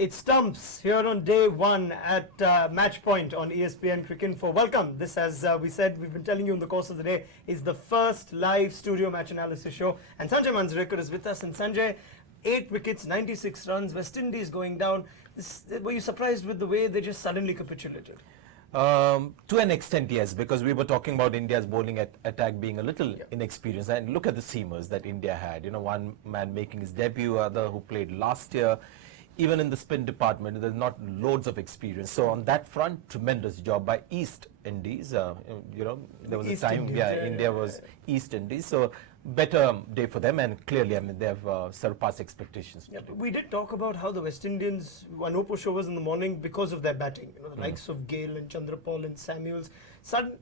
It's Stumps here on day one at Match Point on ESPNcricinfo. Welcome. This, as we said, we've been telling you in the course of the day, is the first live studio match analysis show. And Sanjay Manjrekar is with us. And Sanjay, 8 wickets, 96 runs, West Indies going down. Were you surprised with the way they just suddenly capitulated? To an extent, yes, because we were talking about India's bowling attack being a little inexperienced. And look at the seamers that India had. You know, one man making his debut, other who played last year. Even in the spin department, there's not loads of experience. So on that front, tremendous job by East Indies. You know, there was a time, India was East Indies. So better day for them, and clearly, I mean, they have surpassed expectations. Yeah, we did talk about how the West Indians were no pushovers in the morning because of their batting. You know, the likes of Gale and Chandrapal and Samuels.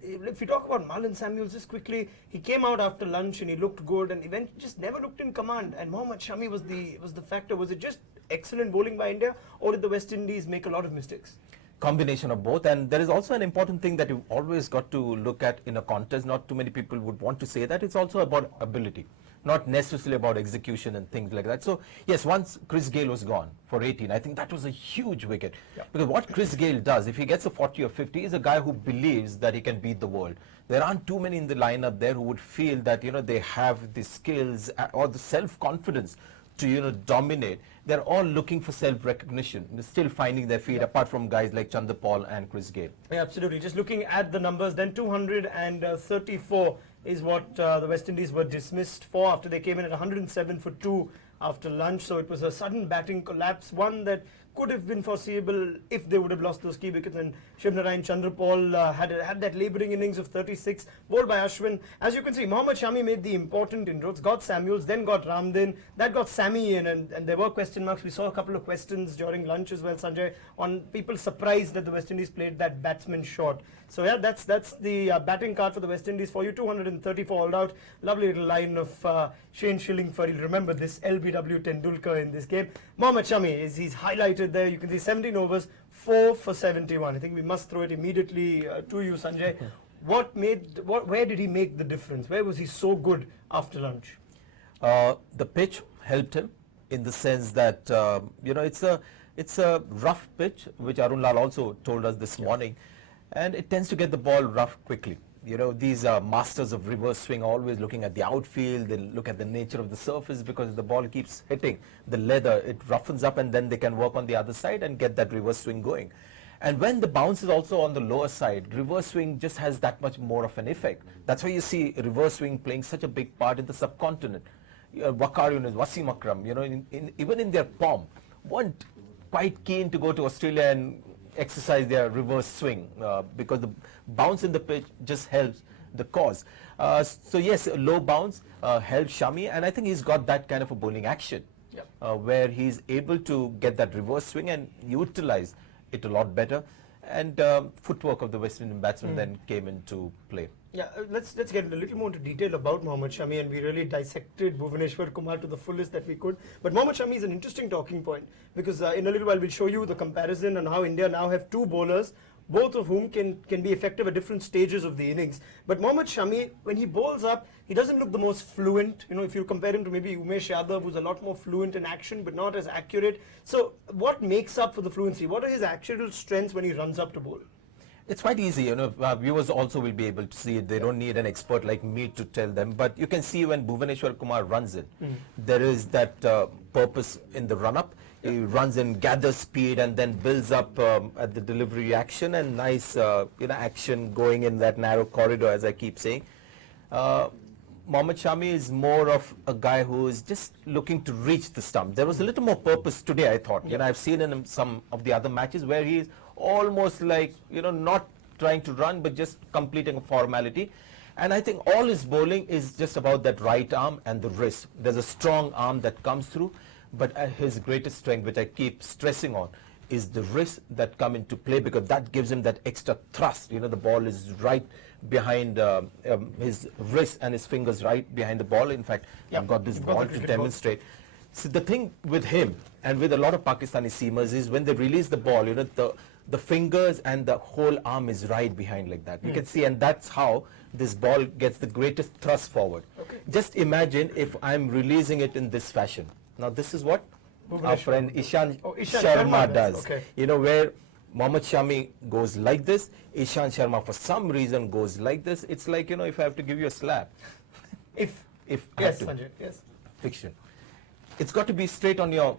If you talk about Marlon Samuels, just quickly, he came out after lunch and he looked good, and eventually just never looked in command. And Mohammad Shami was the factor. Was it just excellent bowling by India, or did the West Indies make a lot of mistakes? Combination of both. And there is also an important thing that you've always got to look at in a contest. Not too many people would want to say that. It's also about ability, not necessarily about execution and things like that. So yes, once Chris Gale was gone for 18, I think that was a huge wicket. Because what Chris Gale does, if he gets a 40 or 50, is a guy who believes that he can beat the world. There aren't too many in the lineup there who would feel that, you know, they have the skills or the self-confidence to, you know, dominate. They're all looking for self-recognition. They're still finding their feet, apart from guys like Chandrapal and Chris Gale. Yeah, absolutely. Just looking at the numbers, then 234 is what the West Indies were dismissed for after they came in at 107 for 2 after lunch. So it was a sudden batting collapse, one that could have been foreseeable if they would have lost those key wickets. And Shivnarayan Chandrapal had that labouring innings of 36, bowled by Ashwin. As you can see, Mohammad Shami made the important inroads, got Samuels, then got Ramdin, that got Sammy in, and there were question marks. We saw a couple of questions during lunch as well, Sanjay, on people surprised that the West Indies played that batsman short. So yeah, that's the batting card for the West Indies for you. 234 all out. Lovely little line of Shane Shillingford. You'll remember this LBW Tendulkar in this game. Mohammad Shami, he's highlighted there. You can see 17 overs, 4 for 71. I think we must throw it immediately to you, Sanjay. Where did he make the difference? Where was he so good after lunch? The pitch helped him in the sense that you know, it's a rough pitch, which Arun Lal also told us this morning, and it tends to get the ball rough quickly. You know, these masters of reverse swing are always looking at the outfield. They look at the nature of the surface, because the ball keeps hitting the leather, it roughens up, and then they can work on the other side and get that reverse swing going. And when the bounce is also on the lower side, reverse swing just has that much more of an effect. That's why you see reverse swing playing such a big part in the subcontinent. Waqar Yunus, Wasim Akram, you know, even in their form, weren't quite keen to go to Australia and exercise their reverse swing because the bounce in the pitch just helps the cause. So yes, a low bounce helps Shami, and I think he's got that kind of a bowling action where he's able to get that reverse swing and utilize it a lot better. And footwork of the West Indian batsman then came into play. Yeah, let's get a little more into detail about Mohammad Shami, and we really dissected Bhuvaneshwar Kumar to the fullest that we could. But Mohammad Shami is an interesting talking point, because in a little while we'll show you the comparison on how India now have 2 bowlers, both of whom can be effective at different stages of the innings. But Mohammad Shami, when he bowls up, he doesn't look the most fluent. You know, if you compare him to maybe Umesh Yadav, who's a lot more fluent in action but not as accurate. So what makes up for the fluency? What are his actual strengths when he runs up to bowl? It's quite easy, you know, viewers also will be able to see it. They don't need an expert like me to tell them. But you can see when Bhuvaneshwar Kumar runs in, there is that purpose in the run-up. He runs in, gathers speed, and then builds up at the delivery action, and nice you know, action going in that narrow corridor, as I keep saying. Mohammad Shami is more of a guy who is just looking to reach the stump. There was a little more purpose today, I thought. You know, I've seen in some of the other matches where he is almost like, you know, not trying to run, but just completing a formality. And I think all his bowling is just about that right arm and the wrist. There's a strong arm that comes through, but his greatest strength, which I keep stressing on, is the wrists that come into play, because that gives him that extra thrust. You know, the ball is right behind his wrist and his fingers right behind the ball. In fact, I've got this ball to demonstrate. So the thing with him and with a lot of Pakistani seamers is when they release the ball, you know, the fingers and the whole arm is right behind like that. You can see, and that's how this ball gets the greatest thrust forward. Just imagine if I'm releasing it in this fashion. Now this is what our friend Ishan Ishan Sharma does. Okay. You know, where Mohammad Shami goes like this, Ishan Sharma for some reason goes like this. It's like, you know, if I have to give you a slap. If I yes, have to, Sanjay, yes. fiction. It's got to be straight on your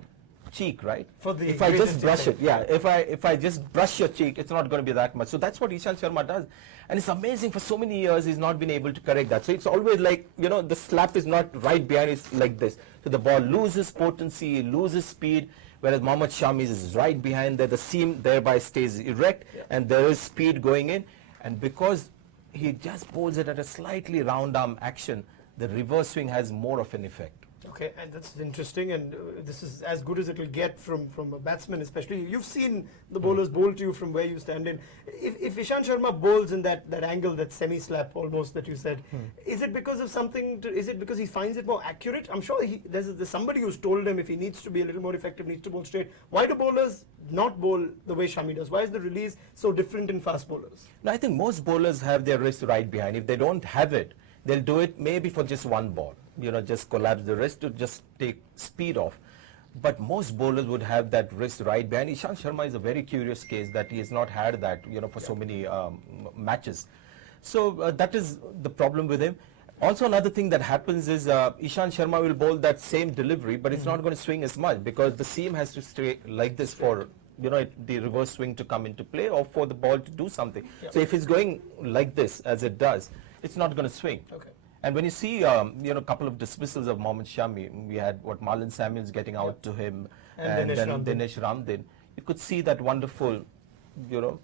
cheek, right? For the if I just brush effect. it, yeah. If I just brush your cheek, it's not going to be that much. So that's what Ishan Sharma does, and it's amazing. For so many years, he's not been able to correct that. So it's always like, you know, the slap is not right behind. It's like this. So the ball loses potency, loses speed. Whereas Mohammad Shami's is right behind there. The seam thereby stays erect, and there is speed going in. And because he just bowls it at a slightly round arm action, the reverse swing has more of an effect. Okay, and that's interesting, and this is as good as it will get from a batsman, especially. You've seen the bowlers bowl to you from where you stand in. If Ishan Sharma bowls in that angle, that semi-slap almost that you said, is it because of something, is it because he finds it more accurate? I'm sure there's somebody who's told him if he needs to be a little more effective, needs to bowl straight. Why do bowlers not bowl the way Shami does? Why is the release so different in fast bowlers? No, I think most bowlers have their wrist right behind. If they don't have it, they'll do it maybe for just one ball. You know, just collapse the wrist to just take speed off. But most bowlers would have that wrist right behind. Ishan Sharma is a very curious case that he has not had that, you know, for so many matches. So that is the problem with him. Also, another thing that happens is Ishan Sharma will bowl that same delivery, but it's not going to swing as much because the seam has to stay like this for, you know, the reverse swing to come into play or for the ball to do something. So if it's going like this, as it does, it's not going to swing. Okay. And when you see, you know, a couple of dismissals of Mohammad Shami, we had Marlon Samuels getting out to him, and then Dinesh Ramdin. You could see that wonderful, you know,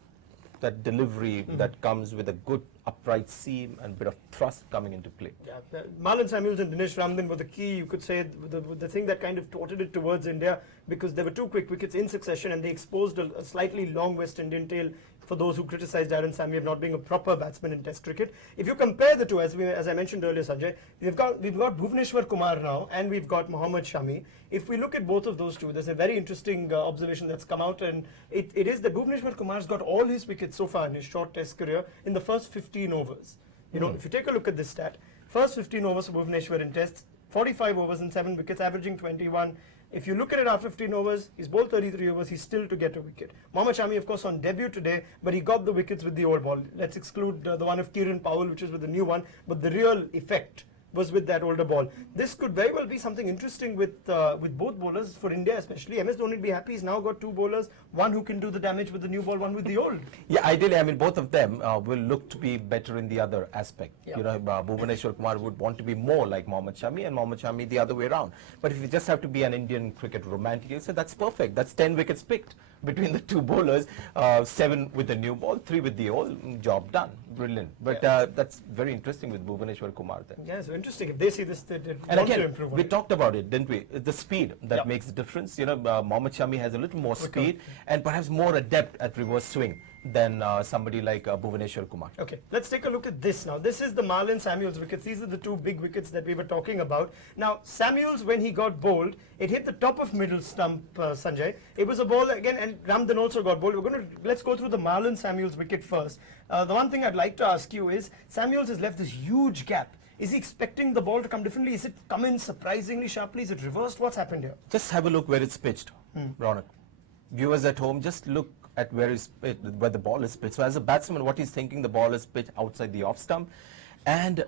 that delivery that comes with a good upright seam and bit of thrust coming into play. Yeah, Marlon Samuels and Dinesh Ramdin were the key, you could say, the thing that kind of torted it towards India, because there were two quick wickets in succession and they exposed a slightly long West Indian tail for those who criticized Aaron Sammy of not being a proper batsman in Test cricket. If you compare the two, as I mentioned earlier, Sanjay, we've got Bhuvneshwar Kumar now and we've got Mohammad Shami. If we look at both of those two, there's a very interesting observation that's come out, and it is that Bhuvneshwar Kumar's got all his wickets so far in his short Test career in the first 15 overs. You know, if you take a look at this stat, first 15 overs for Bhuvneshwar in Tests, 45 overs and 7 wickets, averaging 21. If you look at it after 15 overs, he's bowled 33 overs, he's still to get a wicket. Mohammad Shami, of course, on debut today, but he got the wickets with the old ball. Let's exclude the one of Kieran Powell, which is with the new one, but the real effect was with that older ball. This could very well be something interesting with both bowlers, for India especially. MS Dhoni will be happy. He's now got two bowlers, one who can do the damage with the new ball, one with the old. Yeah, ideally, I mean, both of them will look to be better in the other aspect. Yeah. You know, Bhuvneshwar Kumar would want to be more like Mohammad Shami, and Mohammad Shami the other way around. But if you just have to be an Indian cricket romantic, you say that's perfect. That's 10 wickets picked between the two bowlers, 7 with the new ball, 3 with the old. Job done. Brilliant. But that's very interesting with Bhuvneshwar Kumar then. Yeah, so interesting. If they see this, they And want again, to improve on we it. talked about it, didn't we? The speed that makes the difference. You know, Mohammad Shami has a little more speed and perhaps more adept at reverse swing than somebody like Bhuvneshwar Kumar. Okay, let's take a look at this now. This is the Marlon Samuels wickets. These are the two big wickets that we were talking about. Now, Samuels, when he got bowled, it hit the top of middle stump, Sanjay. It was a ball again, and Ramdan also got bowled. Let's go through the Marlon Samuels wicket first. The one thing I'd like to ask you is, Samuels has left this huge gap. Is he expecting the ball to come differently? Is it come in surprisingly sharply? Is it reversed? What's happened here? Just have a look where it's pitched, Raunak. Viewers at home, just look at where the ball is pitched. So as a batsman, what he's thinking, the ball is pitched outside the off stump. And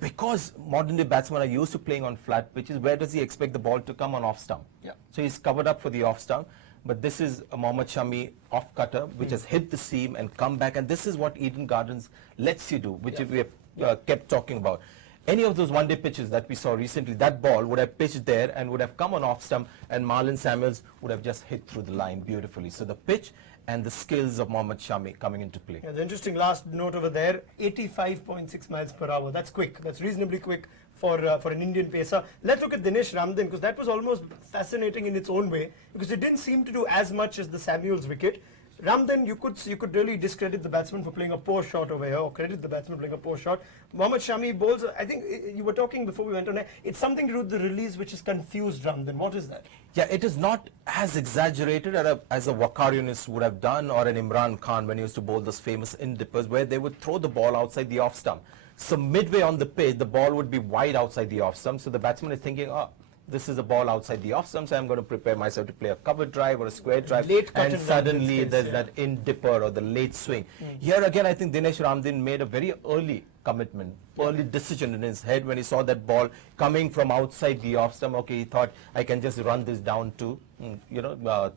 because modern day batsmen are used to playing on flat pitches, where does he expect the ball to come on off stump? Yeah. So he's covered up for the off stump. But this is a Mohammad Shami off cutter, which has hit the seam and come back. And this is what Eden Gardens lets you do, which we have kept talking about. Any of those one-day pitches that we saw recently, that ball would have pitched there and would have come on off stump, and Marlon Samuels would have just hit through the line beautifully. So the pitch and the skills of Mohammad Shami coming into play. Yeah, the interesting last note over there, 85.6 miles per hour. That's quick. That's reasonably quick for an Indian pacer. Let's look at Dinesh Ramdin, because that was almost fascinating in its own way, because it didn't seem to do as much as the Samuels wicket. Ramdan, you could really discredit the batsman for playing a poor shot over here, or credit the batsman playing a poor shot. Mohammad Shami bowls, I think you were talking before we went on air, it's something to do with the release which has confused Ramdan. What is that? Yeah, it is not as exaggerated as a Wakarianist would have done, or an Imran Khan when he used to bowl those famous in-dippers, where they would throw the ball outside the off stump. So midway on the pitch, the ball would be wide outside the off stump, so the batsman is thinking, oh, this is a ball outside the off stump, so I'm going to prepare myself to play a cover drive or a square drive, Late cut and and run suddenly instead, there's yeah. that in dipper or the late swing. Here again, I think Dinesh Ramdin made a very early commitment, early decision in his head when he saw that ball coming from outside the off stump. Okay, he thought, I can just run this down to,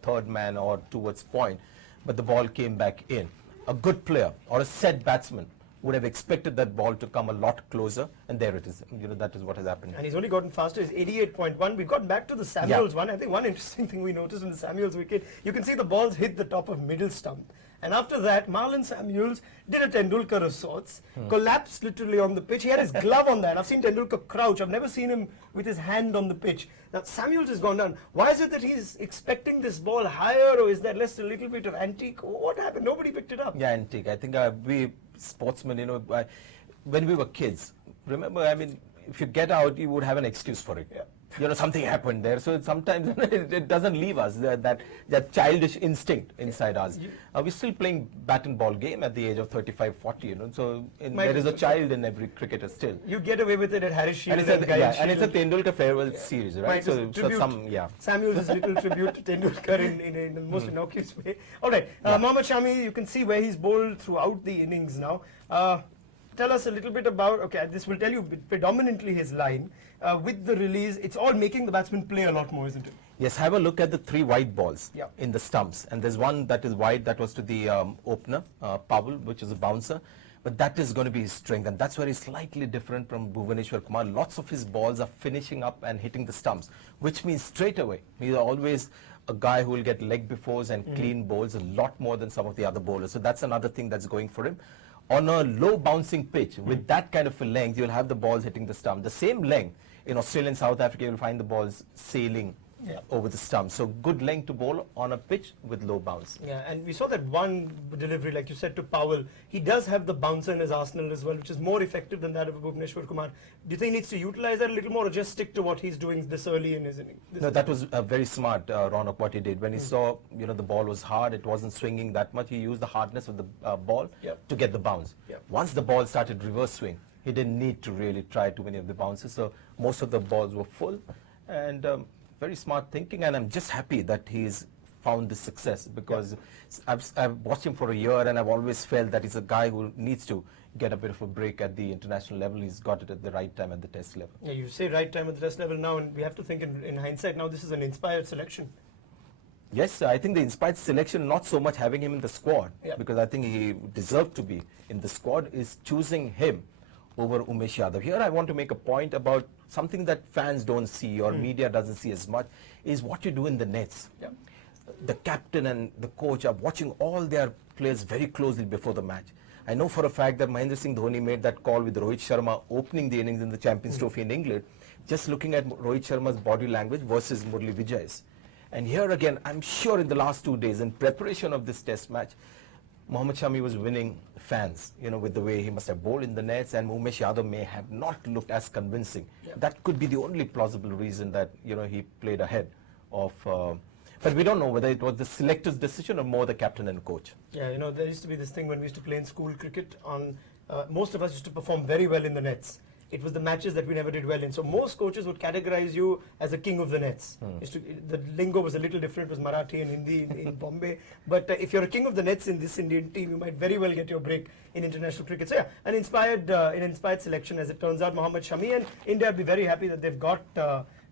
third man or towards point, but the ball came back in. A good player or a set batsman would have expected that ball to come a lot closer, and there it is. That is what has happened. And he's only gotten faster. He's 88.1. We've got back to the Samuels one. I think one interesting thing we noticed in the Samuels wicket, you can see the balls hit the top of middle stump. And after that, Marlon Samuels did a Tendulkar of sorts, collapsed literally on the pitch. He had his glove on that. I've seen Tendulkar crouch. I've never seen him with his hand on the pitch. Now, Samuels has gone down. Why is it that he's expecting this ball higher, or is there less a little bit of antique? What happened? Nobody picked it up. Yeah, antique. I think we sportsmen, when we were kids, remember, I mean, if you get out, you would have an excuse for it. Yeah. Something happened there. So sometimes it doesn't leave us, that childish instinct inside us. We're still playing bat and ball game at the age of 35, 40, so there is a child in every cricketer still. You get away with it at Harris Shield And it's a Tendulkar farewell series, right? Samuels is a little tribute to Tendulkar in the most innocuous way. All right, Mohammad Shami, you can see where he's bowled throughout the innings now. Tell us a little bit about, this will tell you predominantly his line. With the release, it's all making the batsman play a lot more, isn't it? Yes, have a look at the 3 white balls in the stumps. And there's one that is white, that was to the opener, Powell, which is a bouncer. But that is going to be his strength, and that's where he's slightly different from Bhuvaneshwar Kumar. Lots of his balls are finishing up and hitting the stumps, which means straight away, he's always a guy who will get leg befores and clean bowls a lot more than some of the other bowlers. So that's another thing that's going for him. On a low bouncing pitch, with that kind of a length, you'll have the balls hitting the stump. The same length in Australia and South Africa, you'll find the balls sailing over the stump. So good length to bowl on a pitch with low bounce. Yeah, and we saw that one delivery, like you said, to Powell. He does have the bouncer in his arsenal as well, which is more effective than that of Bhuvaneshwar Kumar. Do you think he needs to utilize that a little more, or just stick to what he's doing this early in his inning? No, that was very smart, Raunak, what he did. When he saw, the ball was hard, it wasn't swinging that much, he used the hardness of the ball to get the bounce. Once the ball started reverse swing, he didn't need to really try too many of the bounces. So most of the balls were full, and very smart thinking, and I'm just happy that he's found this success, because I've watched him for a year, and I've always felt that he's a guy who needs to get a bit of a break at the international level. He's got it at the right time at the test level. Yeah, you say right time at the test level now, and we have to think in hindsight now, this is an inspired selection. Yes, I think the inspired selection, not so much having him in the squad, because I think he deserved to be in the squad, is choosing him over Umesh Yadav. Here I want to make a point about something that fans don't see, or media doesn't see as much, is what you do in the nets. The captain and the coach are watching all their players very closely before the match. I know for a fact that Mahendra Singh Dhoni made that call with Rohit Sharma opening the innings in the Champions Trophy in England, just looking at Rohit Sharma's body language versus Murali Vijay's. And here again, I'm sure in the last 2 days, in preparation of this test match, Mohammad Shami was winning fans, with the way he must have bowled in the nets, and Umesh Yadav may have not looked as convincing. That could be the only plausible reason that, he played ahead of... but we don't know whether it was the selector's decision or more the captain and coach. Yeah, there used to be this thing when we used to play in school cricket. Most of us used to perform very well in the nets. It was the matches that we never did well in. So most coaches would categorize you as a king of the nets. The lingo was a little different. It was Marathi and Hindi in Bombay. But if you're a king of the nets in this Indian team, you might very well get your break in international cricket. So yeah, an inspired selection, as it turns out, Mohammad Shami. And India will be very happy that they've got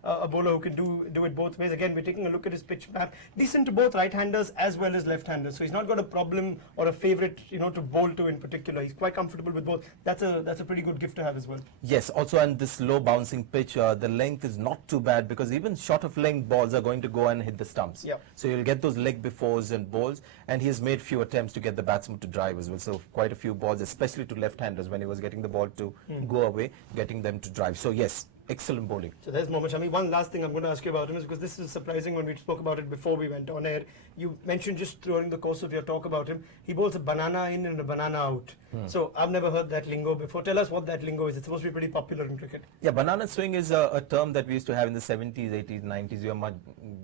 a bowler who can do it both ways. Again, we're taking a look at his pitch map. Decent to both right-handers as well as left-handers. So he's not got a problem or a favourite, to bowl to in particular. He's quite comfortable with both. That's a pretty good gift to have as well. Yes, also on this low bouncing pitch, the length is not too bad, because even short of length balls are going to go and hit the stumps. So you'll get those leg befores and balls, and he has made few attempts to get the batsman to drive as well. So quite a few balls, especially to left-handers, when he was getting the ball to go away, getting them to drive. So yes, excellent bowling. So there's Mohammad Shami. One last thing I'm going to ask you about him is, because this is surprising when we spoke about it before we went on air. You mentioned just during the course of your talk about him, he bowls a banana in and a banana out. So I've never heard that lingo before. Tell us what that lingo is. It's supposed to be pretty popular in cricket. Yeah, banana swing is a term that we used to have in the 70s, 80s, 90s. You're much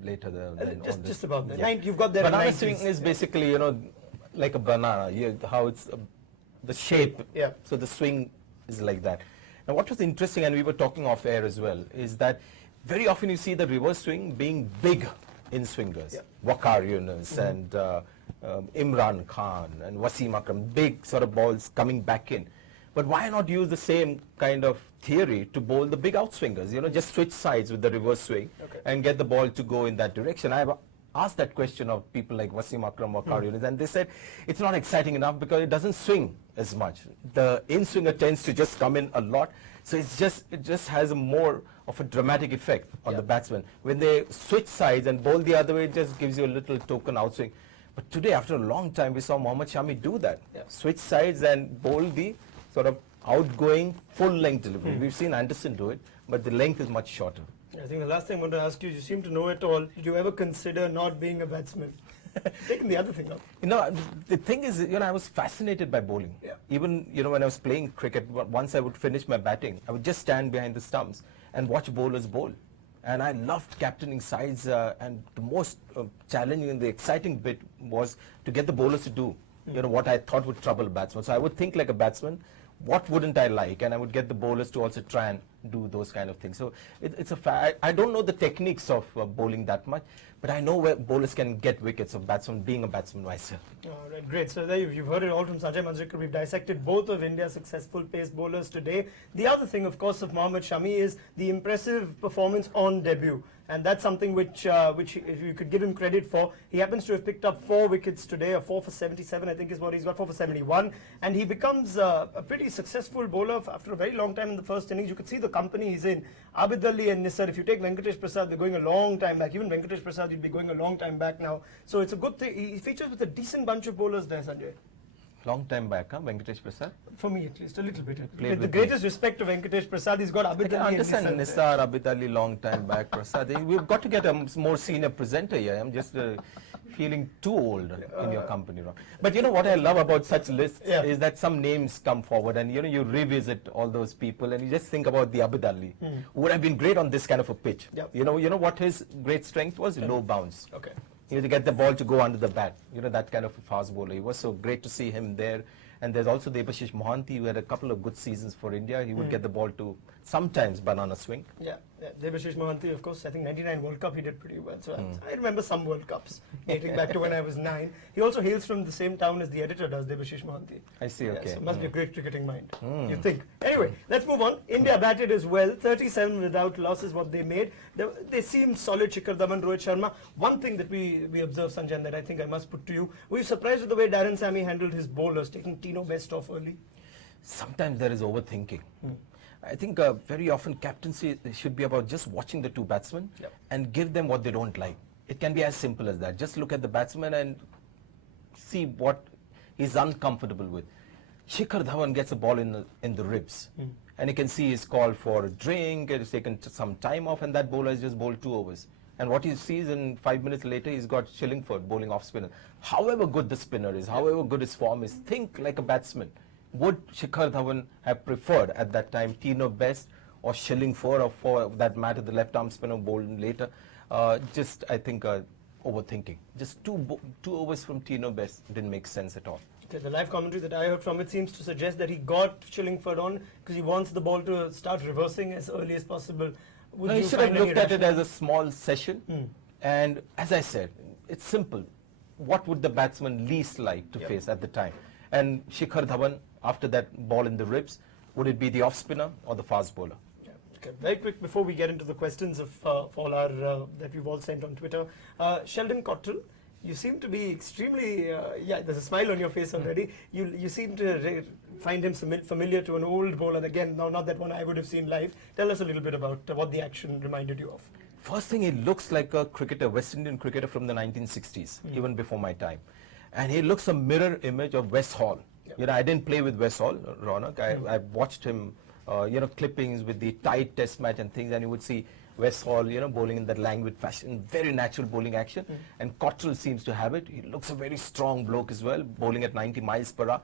later than just about that. You've got that. Banana swing is basically, like a banana. How it's the shape. So the swing is like that. Now, what was interesting, and we were talking off air as well, is that very often you see the reverse swing being big in swingers. Waqar Yunus and Imran Khan and Wasim Akram, big sort of balls coming back in. But why not use the same kind of theory to bowl the big outswingers? You know, just switch sides with the reverse swing and get the ball to go in that direction. I've asked that question of people like Wasim Akram or Waqar Yunus, and they said it's not exciting enough because it doesn't swing as much. The in-swinger tends to just come in a lot, so it just has a more of a dramatic effect on the batsman. When they switch sides and bowl the other way, it just gives you a little token outswing. But today, after a long time, we saw Mohammad Shami do that. Switch sides and bowl the sort of outgoing full-length delivery. We've seen Anderson do it, but the length is much shorter. I think the last thing I want to ask you, you seem to know it all. Did you ever consider not being a batsman? Taking the other thing up. You know, the thing is, you know, I was fascinated by bowling. Even, you know, when I was playing cricket, once I would finish my batting, I would just stand behind the stumps and watch bowlers bowl. And I loved captaining sides, and the most challenging and the exciting bit was to get the bowlers to do, you know, what I thought would trouble batsmen. So I would think like a batsman, what wouldn't I like? And I would get the bowlers to also try and do those kind of things. So it's a fact. I don't know the techniques of bowling that much, but I know where bowlers can get wickets of batsmen, being a batsman myself. All right, great. So there you've heard it all from Sanjay Manjrekar. We've dissected both of India's successful pace bowlers today. The other thing, of course, of Mohammad Shami is the impressive performance on debut. And that's something which if you could give him credit for. He happens to have picked up 4 wickets today, a 4 for 77, I think is what he's got, 4 for 71. And he becomes a pretty successful bowler after a very long time in the first innings. You could see the company he's in. Abid Ali and Nisar, if you take Venkatesh Prasad, they're going a long time back. Even Venkatesh Prasad, you'd be going a long time back now. So it's a good thing. He features with a decent bunch of bowlers there, Sanjay. Long time back, huh, Venkatesh Prasad? For me, at least, a little bit. With the greatest respect to Venkatesh Prasad, he's got Abid Ali. I understand Nisar, Abid Ali, long time back, Prasad. We've got to get a more senior presenter here. I'm just feeling too old in your company. But you know what I love about such lists is that some names come forward and you know you revisit all those people and you just think about the Abid Ali, who would have been great on this kind of a pitch. You know what his great strength was? Low bounce. You know, to get the ball to go under the bat. You know, that kind of a fast bowler. It was so great to see him there. And there's also Debashish Mohanty, who had a couple of good seasons for India. He would get the ball to sometimes banana swing. Debashish Mohanty, of course, I think 99 World Cup he did pretty well. So I remember some World Cups dating back to when I was 9. He also hails from the same town as the editor does, Debashish Mohanty. I see, okay. So must be a great cricketing mind, you think. Anyway, let's move on. India batted as well. 37 without loss is what they made. They seemed solid. Shikhar Dhawan, Rohit Sharma. One thing that we observed, Sanjay, that I think I must put to you, were you surprised with the way Darren Sammy handled his bowlers, taking Tino Best off early? Sometimes there is overthinking. I think very often captaincy should be about just watching the two batsmen and give them what they don't like. It can be as simple as that. Just look at the batsman and see what he's uncomfortable with. Shikhar Dhawan gets a ball in the ribs. And you can see he's called for a drink, he's taken some time off, and that bowler has just bowled 2 overs. And what he sees in 5 minutes later, he's got Shillingford bowling off spinner. However good the spinner is, however good his form is, think like a batsman. Would Shikhar Dhawan have preferred at that time Tino Best or Shillingford, or for that matter the left arm spinner bowled later? Just I think overthinking. Just two overs from Tino Best didn't make sense at all. Okay, the live commentary that I heard from it seems to suggest that he got Shillingford on because he wants the ball to start reversing as early as possible. No, he should have looked at it as a small session. And as I said, it's simple. What would the batsman least like to face at the time? And Shikhar Dhawan, after that ball in the ribs, would it be the off spinner or the fast bowler? Okay, very quick before we get into the questions of all our that we've all sent on Twitter. Sheldon Cottrell, you seem to be extremely there's a smile on your face already. You seem to find him familiar to an old bowler. Again, not that one I would have seen live. Tell us a little bit about what the action reminded you of. First thing, he looks like a cricketer, West Indian cricketer from the 1960s, even before my time. And he looks a mirror image of Wes Hall. You know, I didn't play with Wes Hall, Raunak. I watched him, clippings with the tight test match and things, and you would see Wes Hall, bowling in that languid fashion, very natural bowling action. And Cottrell seems to have it. He looks a very strong bloke as well, bowling at 90 miles per hour.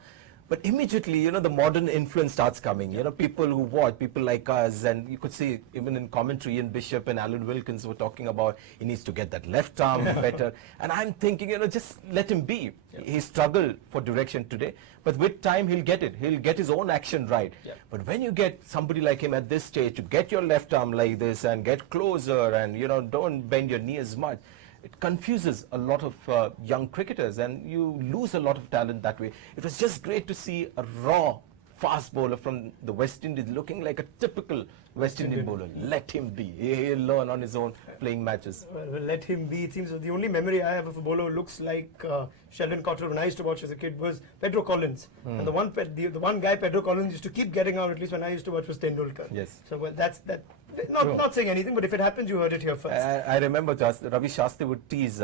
But immediately, you know, the modern influence starts coming. You know, people who watch, people like us, and you could see even in commentary, Ian Bishop and Alan Wilkins were talking about he needs to get that left arm better. And I'm thinking, you know, just let him be. He struggled for direction today, but with time he'll get it. He'll get his own action right. But when you get somebody like him at this stage to get your left arm like this and get closer and, you know, don't bend your knee as much, it confuses a lot of young cricketers, and you lose a lot of talent that way. It was just great to see a raw fast bowler from the West Indies looking like a typical West Indian bowler. Let him be. He'll learn on his own playing matches. Well, let him be. It seems the only memory I have of a bowler who looks like Sheldon Cottrell when I used to watch as a kid was Pedro Collins. And the one guy Pedro Collins used to keep getting out, at least when I used to watch, was Tendulkar. Yes. So well, that's that. Not saying anything, but if it happens, you heard it here first. I remember Ravi Shastri would tease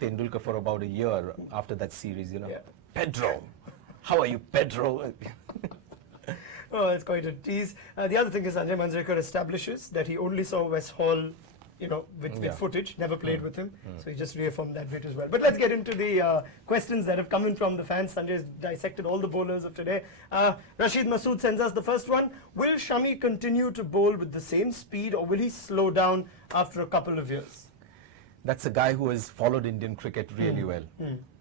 Tendulkar for about a year after that series, you know. Pedro, how are you, Pedro? Oh, it's quite a tease. The other thing is Sanjay Manjrekar establishes that he only saw West Hall, you know, with footage, never played with him. So he just reaffirmed that bit as well. But let's get into the questions that have come in from the fans. Sanjay's dissected all the bowlers of today. Rashid Masood sends us the first one. Will Shami continue to bowl with the same speed, or will he slow down after a couple of years? That's a guy who has followed Indian cricket really well,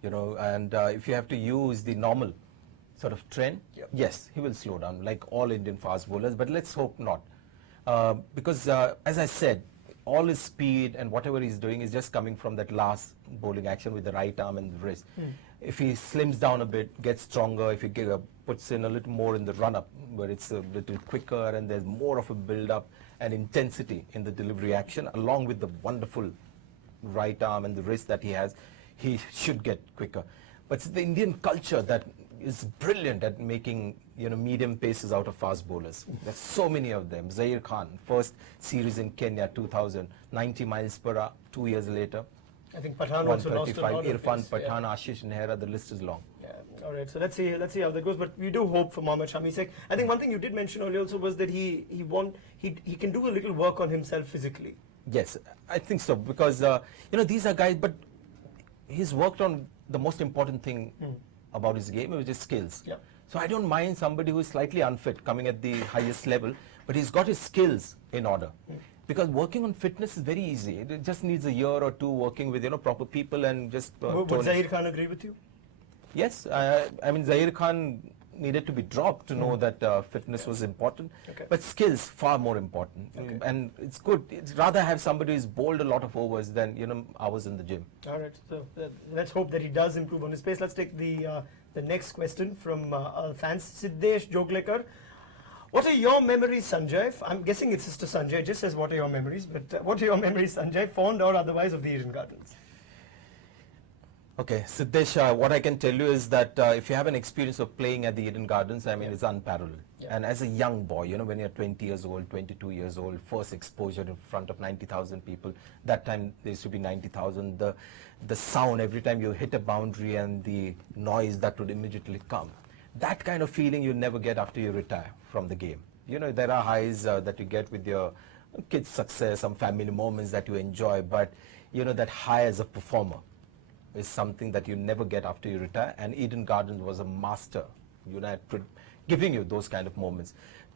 you know, and if you have to use the normal sort of trend, yes, he will slow down like all Indian fast bowlers, but let's hope not. Because as I said, all his speed and whatever he's doing is just coming from that last bowling action with the right arm and the wrist. If he slims down a bit, gets stronger, if he puts in a little more in the run-up, where it's a little quicker and there's more of a build-up and intensity in the delivery action, along with the wonderful right arm and the wrist that he has, he should get quicker. But it's the Indian culture that is brilliant at making, you know, medium paces out of fast bowlers. There's so many of them. Zair Khan, first series in Kenya, 2000, 90 miles per hour, 2 years later. I think Pathan also lost a lot of Irfan pace. Pathan, Ashish Nehra, the list is long. Yeah. All right, so let's see how that goes. But we do hope for Mohammad Shami's sake. I think one thing you did mention earlier also was that he can do a little work on himself physically. Yes, I think so, because you know, these are guys, but he's worked on the most important thing about his game, which is skills. So I don't mind somebody who is slightly unfit coming at the highest level, but he's got his skills in order. Because working on fitness is very easy. It just needs a year or two working with, you know, proper people and just Would Zair Khan agree with you? Yes, I mean, Zair Khan needed to be dropped to know that fitness was important, but skills far more important. And it's good. It's rather have somebody who's bowled a lot of overs than, you know, hours in the gym. All right, so let's hope that he does improve on his pace. Let's take the next question from fans. Siddesh Joglekar. What are your memories, Sanjay? I'm guessing it's Sister Sanjay. Just says what are your memories, but what are your memories, Sanjay, fond or otherwise, of the Eden Gardens? Okay, Siddesh, what I can tell you is that if you have an experience of playing at the Eden Gardens, I mean, it's unparalleled. And as a young boy, you know, when you're 20 years old, 22 years old, first exposure in front of 90,000 people, that time there used to be 90,000, the sound every time you hit a boundary and the noise that would immediately come. That kind of feeling you never get after you retire from the game. You know, there are highs that you get with your kids' success, some family moments that you enjoy, but, you know, that high as a performer is something that you never get after you retire, and Eden Gardens was a master, you know, at giving you those kind of moments.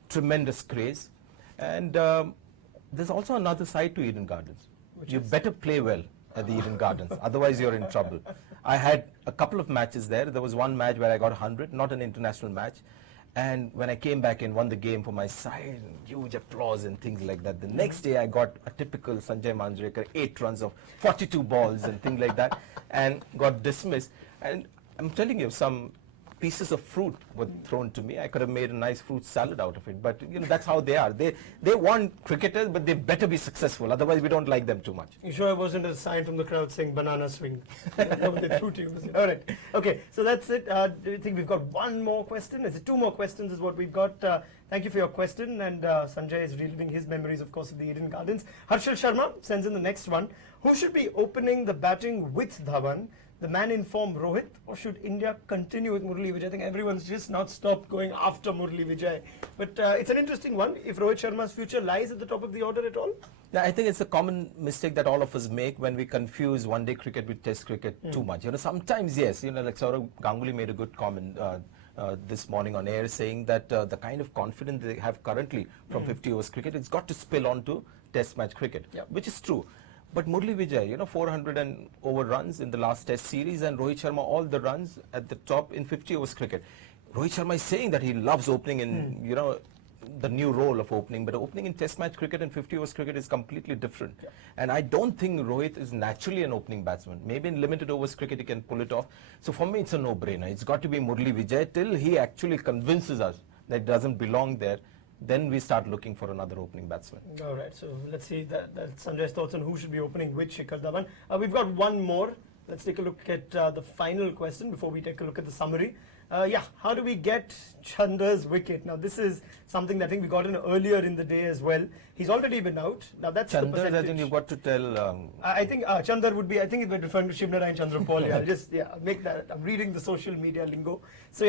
Tremendous craze, and there's also another side to Eden Gardens. You better play well at the Eden Gardens, otherwise you're in trouble. I had a couple of matches there. There was one match where I got 100, not an international match, and when I came back and won the game for my side, huge applause and things like that. The next day I got a typical Sanjay Manjrekar, 8 runs of 42 balls and things like that, and got dismissed. And I'm telling you, some pieces of fruit were thrown to me. I could have made a nice fruit salad out of it, but you know, that's how they are. They want cricketers, but they better be successful, otherwise we don't like them too much. You sure it wasn't a sign from the crowd saying banana swing? That what they threw to you, was it? All right, okay, so that's it. Do you think we've got one more question? Is it 2 more questions is what we've got? Thank you for your question, and Sanjay is reliving his memories, of course, of the Eden Gardens. Harshal Sharma sends in the next one. Who should be opening the batting with Dhawan? The man in form, Rohit, or should India continue with Murali Vijay? I think everyone's just not stopped going after Murali Vijay. But it's an interesting one. If Rohit Sharma's future lies at the top of the order at all? Yeah, I think it's a common mistake that all of us make when we confuse one-day cricket with test cricket too much. You know, sometimes, yes, you know, like Saurav Ganguly made a good comment this morning on air, saying that the kind of confidence they have currently from 50 overs cricket, it's got to spill on to test match cricket, which is true. But Murli Vijay, 400 and over runs in the last test series, and Rohit Sharma all the runs at the top in 50 overs cricket. Rohit Sharma is saying that he loves opening in, the new role of opening, but opening in test match cricket and 50 overs cricket is completely different. And I don't think Rohit is naturally an opening batsman. Maybe in limited overs cricket he can pull it off. So for me it's a no-brainer. It's got to be Murli Vijay till he actually convinces us that it doesn't belong there. Then we start looking for another opening batsman. All right, so let's see that's Sanjay's thoughts on who should be opening which Shikhar Dhawan. We've got one more. Let's take a look at the final question before we take a look at the summary. How do we get Chandra's wicket? Now this is something that I think we got in earlier in the day as well. He's already been out. Now that's Chandra's, the percentage. I think you've got to tell... I think Chandar would be, I think we're referring to Shivnarayan Chandrapal. I'll just make that, I'm reading the social media lingo. So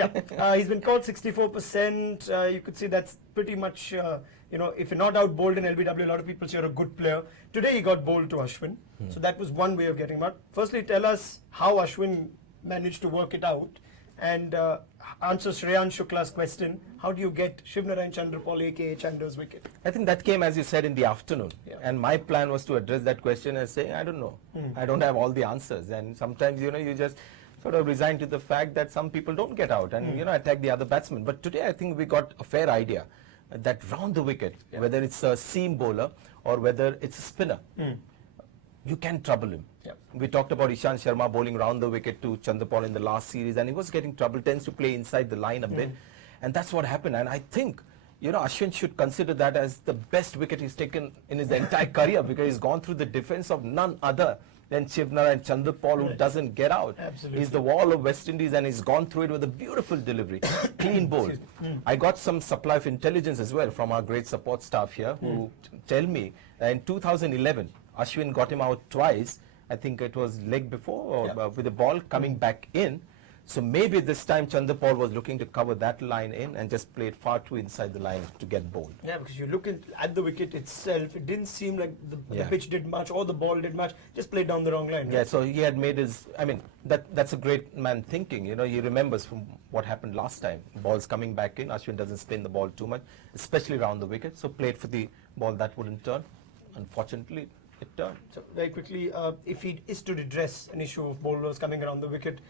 he's been caught 64%. You could see that's pretty much, if you're not out bowled in LBW, a lot of people say you're a good player. Today he got bowled to Ashwin. So that was one way of getting him out. Firstly, tell us how Ashwin managed to work it out. And answer Shreyan Shukla's question, how do you get Shivnarayan Chandrapal aka Chandra's wicket? I think that came, as you said, in the afternoon. And my plan was to address that question and say, I don't know. I don't have all the answers. And sometimes, you just sort of resign to the fact that some people don't get out and, attack the other batsmen. But today I think we got a fair idea that round the wicket, whether it's a seam bowler or whether it's a spinner, you can trouble him. We talked about Ishant Sharma bowling round the wicket to Chandrapal in the last series, and he was getting trouble, tends to play inside the line a bit, and that's what happened. And I think, Ashwin should consider that as the best wicket he's taken in his entire career, because he's gone through the defense of none other than Shivnarayan Chandrapal, who doesn't get out. Absolutely. He's the wall of West Indies, and he's gone through it with a beautiful delivery, clean bowl. I got some supply of intelligence as well from our great support staff here, who tell me that in 2011, Ashwin got him out twice. I think it was leg before, or with the ball coming back in. So maybe this time Chandrapal was looking to cover that line in and just played far too inside the line to get bowled. Yeah, because you look at the wicket itself, it didn't seem like the pitch did much or the ball did much, just played down the wrong line. Yeah, so he had made his, that's a great man thinking. He remembers from what happened last time. Ball's coming back in, Ashwin doesn't spin the ball too much, especially around the wicket, so played for the ball that wouldn't turn. Unfortunately, it turned. So very quickly, if he is to redress an issue of bowlers coming around the wicket,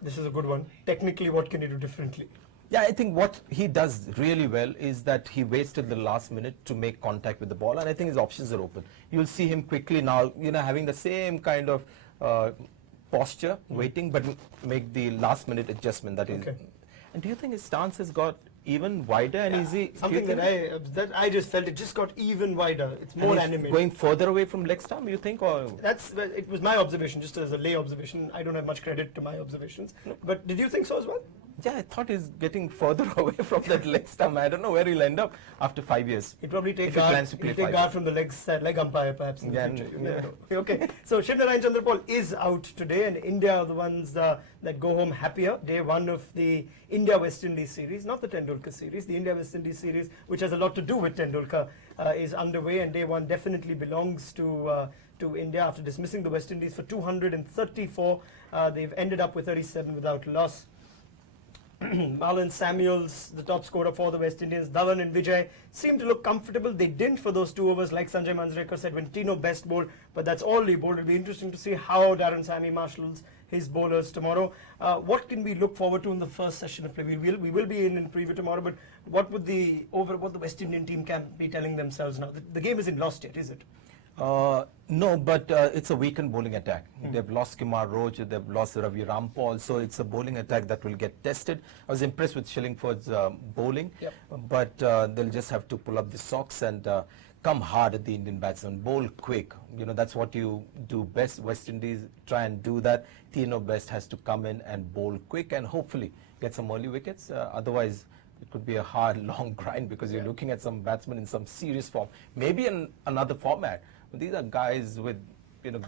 this is a good one. Technically, what can he do differently? Yeah, I think what he does really well is that he wasted the last minute to make contact with the ball, and I think his options are open. You'll see him quickly now, having the same kind of posture, waiting, but make the last minute adjustment. That is. And do you think his stance has got even wider and easy? Something that I just felt it just got even wider. It's more animated. Going further away from leg stump, you think, or it was my observation, just as a lay observation. I don't have much credit to my observations. But did you think so as well? Yeah, I thought he's getting further away from that leg stump. I don't know where he'll end up after 5 years. He'll probably take guard from the leg umpire perhaps in the future. You never know. Okay, so Shivnarayan Chandrapal is out today, and India are the ones that go home happier. Day one of the India-West Indies series, not the Tendulkar series, the India-West Indies series, which has a lot to do with Tendulkar, is underway, and day one definitely belongs to India after dismissing the West Indies for 234. They've ended up with 37 without loss. Marlon Samuels, the top scorer for the West Indians. Dhawan and Vijay seem to look comfortable. They didn't for those 2 overs, like Sanjay Manjrekar said, when Tino best bowled, but that's all he bowled. It'll be interesting to see how Darren Sammy marshals his bowlers tomorrow. What can we look forward to in the first session of play? We will be in preview tomorrow, but what the West Indian team can be telling themselves now? The game isn't lost yet, is it? No, but it's a weakened bowling attack. They've lost Kumar Roach, they've lost Ravi Rampal, so it's a bowling attack that will get tested. I was impressed with Shillingford's bowling, but they'll just have to pull up the socks and come hard at the Indian batsmen, bowl quick. That's what you do best. West Indies try and do that. Tino Best has to come in and bowl quick and hopefully get some early wickets. Otherwise, it could be a hard, long grind, because you're looking at some batsmen in some serious form. Maybe in another format. These are guys with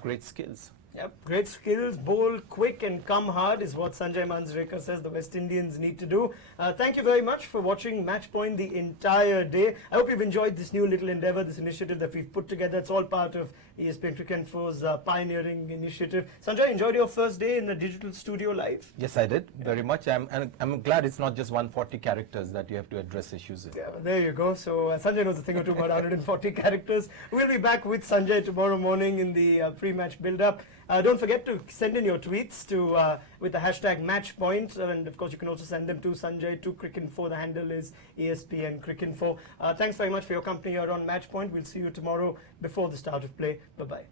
great skills. Yep, great skills, bowl quick and come hard is what Sanjay Manjrekar says the West Indians need to do. Thank you very much for watching Match Point the entire day. I hope you've enjoyed this new little endeavor, this initiative that we've put together. It's all part of ESPNcricinfo's pioneering initiative. Sanjay, enjoyed your first day in the digital studio live? Yes, I did, very much. I'm glad it's not just 140 characters that you have to address issues in. Yeah, there you go. So Sanjay knows a thing or two about 140 characters. We'll be back with Sanjay tomorrow morning in the pre-match build-up. Don't forget to send in your tweets to with the hashtag #matchpoint, and of course you can also send them to Sanjay to Cricinfo. The handle is ESPNcricinfo. Thanks very much for your company here on Matchpoint. We'll see you tomorrow before the start of play. Bye-bye.